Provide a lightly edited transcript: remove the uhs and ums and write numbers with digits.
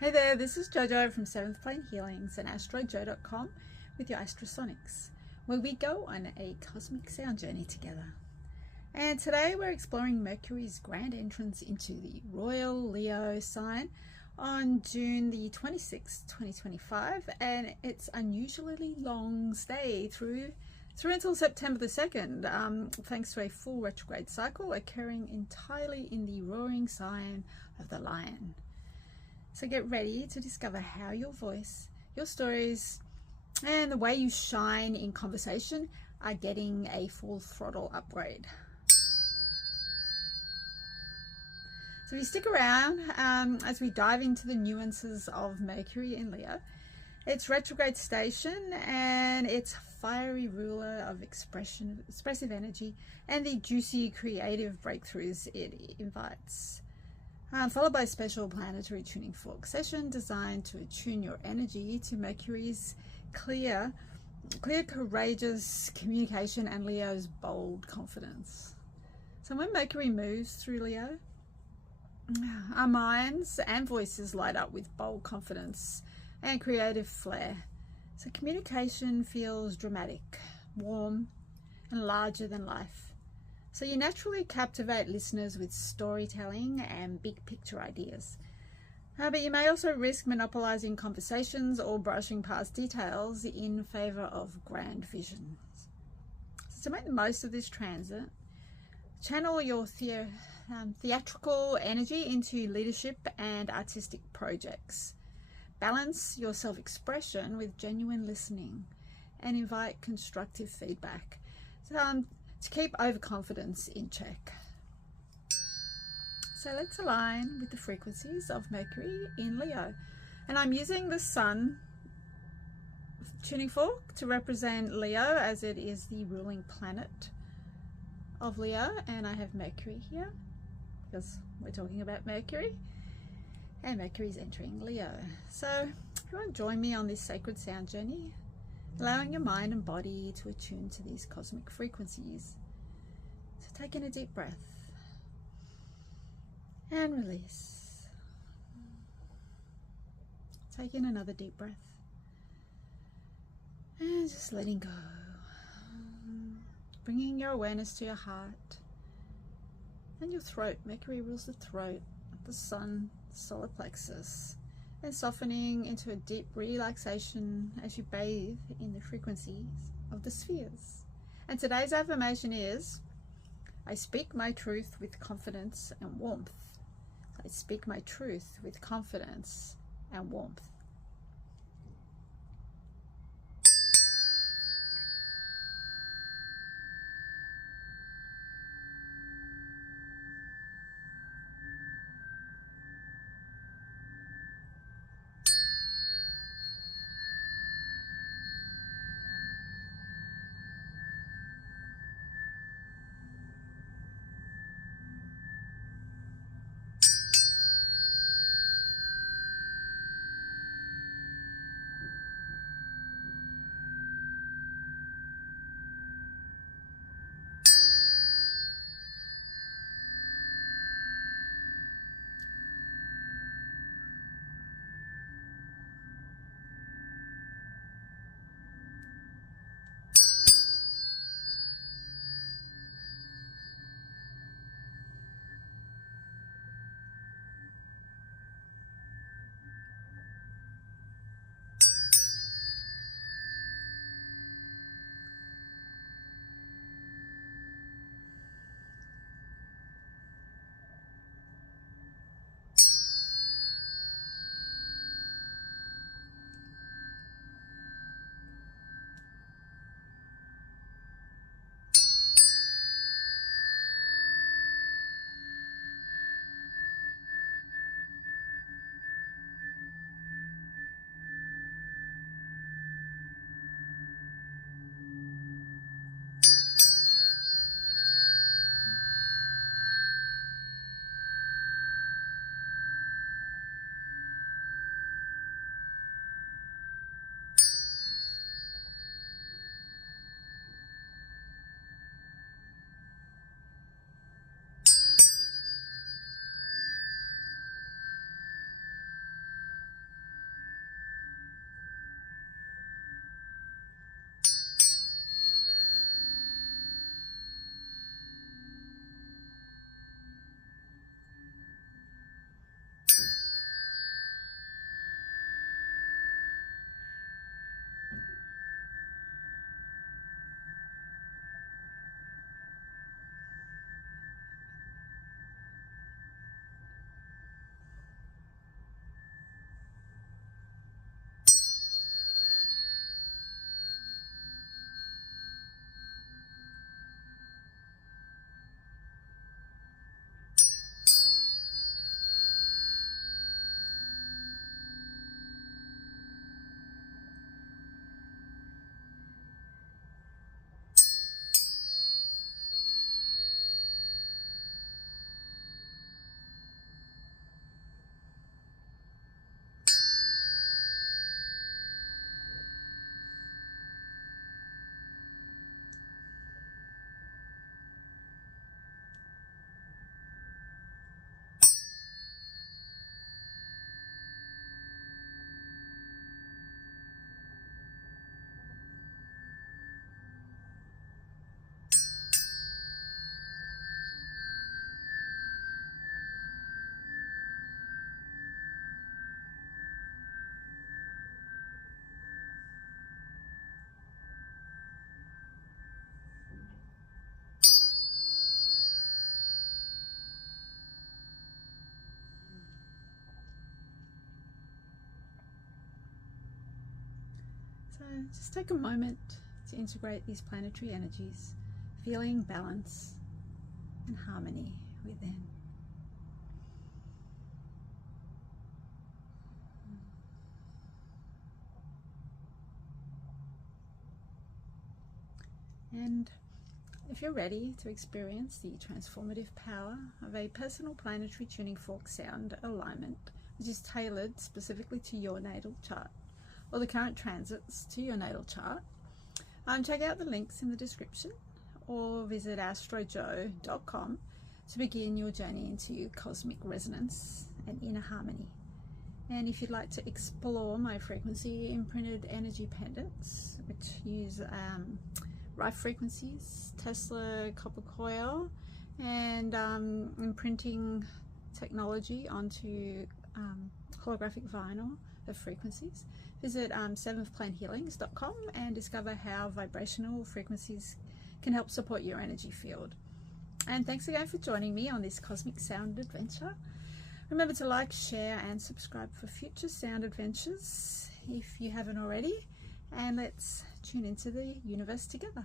Hey there, this is Jojo from 7th Plane Healings and astrojo.com with your Astrosonics, where we go on a cosmic sound journey together. And today we're exploring Mercury's grand entrance into the Royal Leo sign on June the 26th, 2025, and its unusually long stay through until September the 2nd, thanks to a full retrograde cycle occurring entirely in the roaring sign of the Lion. So get ready to discover how your voice, your stories, and the way you shine in conversation are getting a full throttle upgrade. So if you stick around as we dive into the nuances of Mercury in Leo, its retrograde station and its fiery ruler of expressive energy, and the juicy creative breakthroughs it invites. Followed by a special planetary tuning fork session designed to attune your energy to Mercury's clear, courageous communication and Leo's bold confidence. So when Mercury moves through Leo, our minds and voices light up with bold confidence and creative flair. So communication feels dramatic, warm, and larger than life. So you naturally captivate listeners with storytelling and big picture ideas. But you may also risk monopolizing conversations or brushing past details in favor of grand visions. So to make the most of this transit, channel your theatrical energy into leadership and artistic projects. Balance your self-expression with genuine listening and invite constructive feedback to keep overconfidence in check. So let's align with the frequencies of Mercury in Leo. And I'm using the Sun tuning fork to represent Leo, as it is the ruling planet of Leo. And I have Mercury here because we're talking about Mercury. And Mercury's entering Leo. So if you want to join me on this sacred sound journey, allowing your mind and body to attune to these cosmic frequencies. So take in a deep breath and release. Take in another deep breath and just letting go. Bringing your awareness to your heart and your throat. Mercury rules the throat, the Sun, solar plexus, and softening into a deep relaxation as you bathe in the frequencies of the spheres. And today's affirmation is, I speak my truth with confidence and warmth. I speak my truth with confidence and warmth. So just take a moment to integrate these planetary energies, feeling balance and harmony within. And if you're ready to experience the transformative power of a personal planetary tuning fork sound alignment, which is tailored specifically to your natal chart or the current transits to your natal chart, check out the links in the description or visit astrojoe.com to begin your journey into cosmic resonance and inner harmony. And if you'd like to explore my frequency imprinted energy pendants, which use Rife frequencies, Tesla copper coil, and imprinting technology onto holographic vinyl of frequencies, visit seventhplanehealings.com and discover how vibrational frequencies can help support your energy field. And thanks again for joining me on this cosmic sound adventure. Remember to like, share and subscribe for future sound adventures if you haven't already, and let's tune into the universe together.